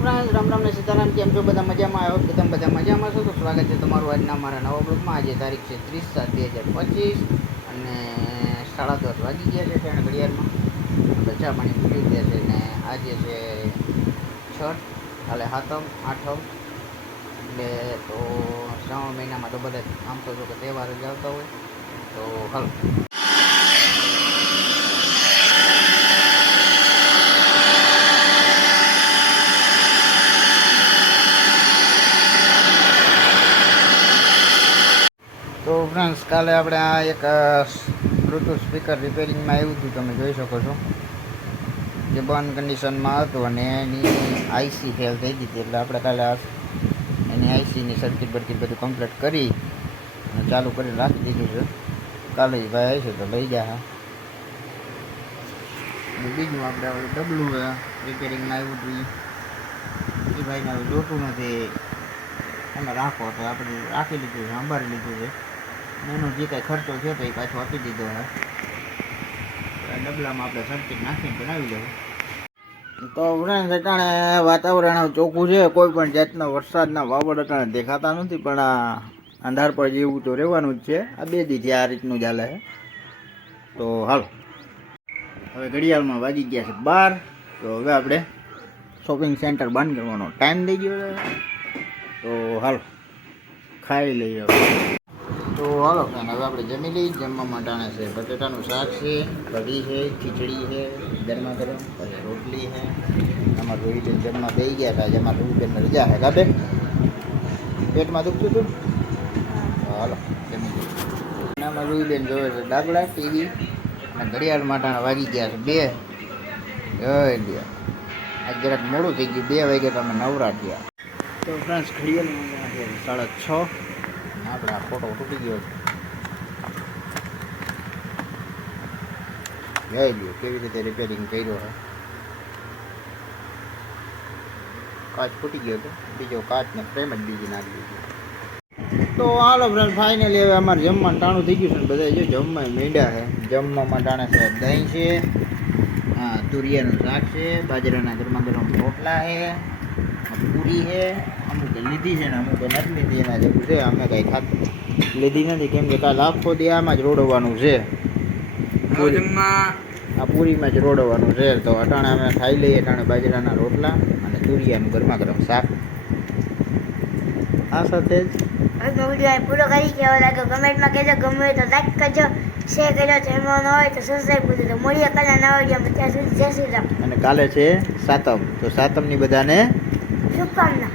Friends, Ram Ram ને સીતારામ. કેમ છો? બધા મજામાં? આવ્યો કે તમે બધા મજામાં છો? તો સ્વાગત છે તમારું આજના અમારા નવા બ્લોગમાં. આજે તારીખ છે 30/7/2025 અને 10:30 વાગી ગયા છે ત્યાં ઘડિયાળમાં. ચા પાણી પી ગયા છે ને આજે છે છઠ, કાલે સાતમ આઠમ, એટલે તો શ્રાવણ મહિનામાં તો બધા આમ તો જો કે તહેવાર જ આવતા હોય. તો હાલો તો ફ્રેન્ડ્સ, કાલે આપણે આ એક બ્લૂટૂથ સ્પીકર રિપેરિંગમાં આવ્યું હતું, તમે જોઈ શકો છો જે બંધ કન્ડિશનમાં હતું અને એની આઈસી ફેલ થઈ ગઈ હતી. એટલે આપણે કાલે એની આઈસીની સર્કિટ બર્કિટ બધું કમ્પ્લીટ કરી અને ચાલુ કરી રાખી દીધું છે. કાલે જ ભાઈ આવશે તો લઈ જાય. બીજું આપણે હવે ડબલું રિપેરિંગમાં આવ્યું હતું એ ભાઈને હવે જોતું નથી, એમાં રાખો તો આપણે રાખી લીધું છે, સંભાળી લીધું છે. એનો જે કાંઈ ખર્ચો છે તો એ પાછો આપી દીધો છે. ડબલામાં આપણે સર્કિટ નાખીને બનાવી લેવું. તો ફ્રેન્ડ, અટાણે વાતાવરણ ચોખ્ખું છે, કોઈ પણ જાતના વરસાદના વાવડ અટાણે દેખાતા નથી, પણ આ અંધાર પર જેવું તો રહેવાનું જ છે. આ 2 દીથી આ રીતનું ચાલે છે. તો હાલો, હવે ઘડિયાળમાં વાગી ગયા છે 12. તો હવે આપણે શોપિંગ સેન્ટર બંધ કરવાનો ટાઈમ થઈ ગયો છે. તો હાલો ખાઈ લઈએ. તો હાલો ફ્રેન્ડ, હવે આપણે જમી લઈએ. જમવા માટે છે બટેટાનું શાક છે, કઢી છે, ખીચડી છે ગરમા ગરમ, પછી રોટલી છે. અમારે રોહિબેન જમવા બેસી ગયા હતા. આજે અમારે રોહિબેન રજા છે કાબે, પેટમાં દુખતું હતું. હાલો જમી લઈએ. અને અમારે રોહિબેન જોવે છે ડાગલા ટીવી અને ઘડિયાળ માટાના વાગી ગયા છે 2. જય આજ જરાક મોડું થઈ ગયું, 2 વાગે તો અમે નવરા થયા. તો ફ્રેન્ડ્સ, ઘડિયાળમાં છે 6:30. આપણે આ ફોટો તૂટી ગયો છે. જોઈ લ્યો કેવી રીતે રિપેરિંગ કર્યો છે. કાચ ફૂટી ગયો હતો, બીજો કાચને ફ્રેમ જ બીજી નાખી દીધી. તો હાલો ફ્રેન્ડ, ફાઇનલી હવે અમારે જમવાનું ટાણું થઈ ગયું છે ને બધા જો જમવા મીંડા છે. જમવામાં ટાણે છે દહીં છે, હા તુરિયાનું શાક છે, બાજરાના ગરમા ગરમ રોટલા છે, પૂરી છે. અમુક લીધી છે ને અમુક નથી લીધી, એના જેવું છે. અમે કંઈ ખાતું લીધી નથી, કેમ કે કાલે આખો દી આમાં જ રોડવાનું છે. આ પૂરીમાં જ રોડવાનું છે. તો અટાણે અમે ખાઈ લઈએ. અટાણે બાજરાના રોટલા અને તુરિયાનું ગરમા ગરમ શાક. આ સાથે જ વિડીયો પૂરો કરી કેવો લાગ્યો કમેન્ટમાં કહેજો. ગમે તો લાઈક કરજો, શેર કરજો, ચેનલ ન હોય તો સબસ્ક્રાઈબ કરજો. તો મળીએ કાલે નવા વિડીયોમાં. ત્યાં સુધી જય શ્રી રામ. અને કાલે છે સાતમ, તો સાતમની બધાને શુભકામના.